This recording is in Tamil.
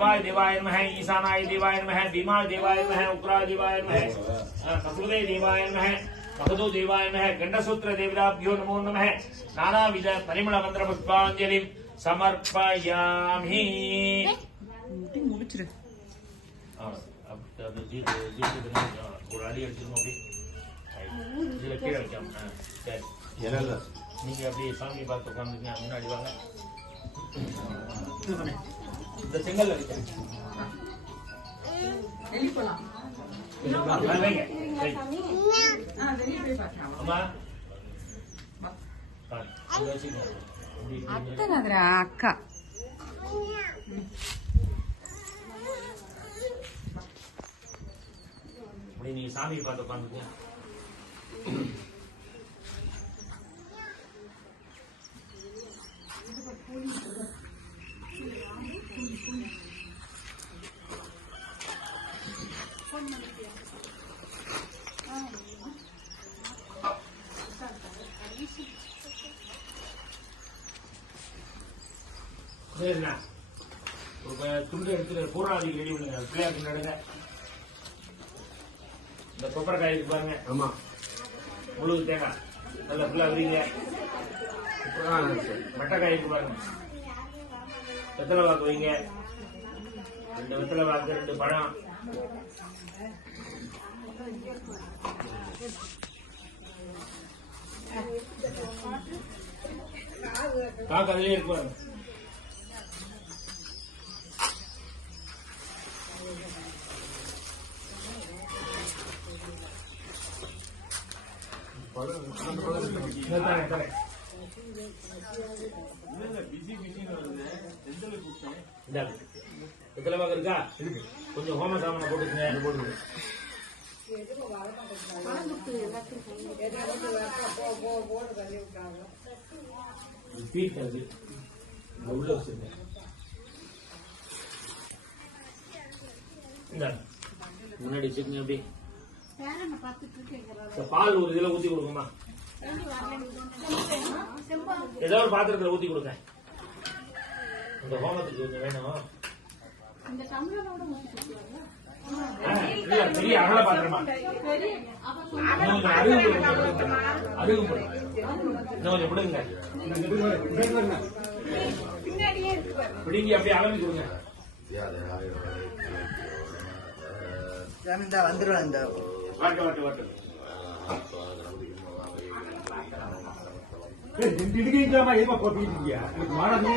सर्वाय देवाय नमः ईशानाय देवाय नमः भीमाय देवाय नमः उग्राय देवाय नमः कसुदे देवाय नमः महदो देवाय नमः गंडसूत्र देवताभ्यो नमो नमः नानाविध परिमल मंत्र पुष्पांजलि समर्पयामि நீங்க அப்படியே சாமி பார்த்து உட்காந்துங்க முன்னாடி வாங்க இந்த செங்கல் அடிக்கிறேன் அக்கா நீங்க சாமியை பார்த்து உட்காந்துங்க துண்டு எடுத்து பூர்ணாவதிக்கு ரெடி பண்ணுங்க பிள்ளையாருக்கு நடுங்க இந்த கொப்பரை காய்க்கு பாருங்க ஆமா முழு தேங்காய் நல்ல ஃபுல்லா விரிங்க மட்டைக்காய்க்கு பாருங்க வெத்தலை வாக்கு வைங்க 2 வெத்தலை வாக்கு 2 பழம் காக்கு அதுலயே இருக்கு பாருங்க எத்தனை இருக்கா கொஞ்சம் ஹோம சாமனை போட்டுக்கங்க உள்ள வச்சுருங்க முன்னாடி வச்சுக்கங்க அப்படி பால் ஒரு இதுல ஊத்தி கொடுக்குமா ஏதோ ஒரு பாத்திரத்துல ஊத்தி கொடுங்க இந்த ஹோமத்துக்கு கொஞ்சம் வேணும் பெரிய அகல பாத்திரமா அருகும் கொஞ்சம் விடுங்க பிடிங்கி அப்படியே அளந்து கொடுங்க வந்துடும் இந்த வாட்டு வாட்டு வாட்டு இடுக்கிக்கலாமா எதுமா போட்டுருக்கீங்க மாறாது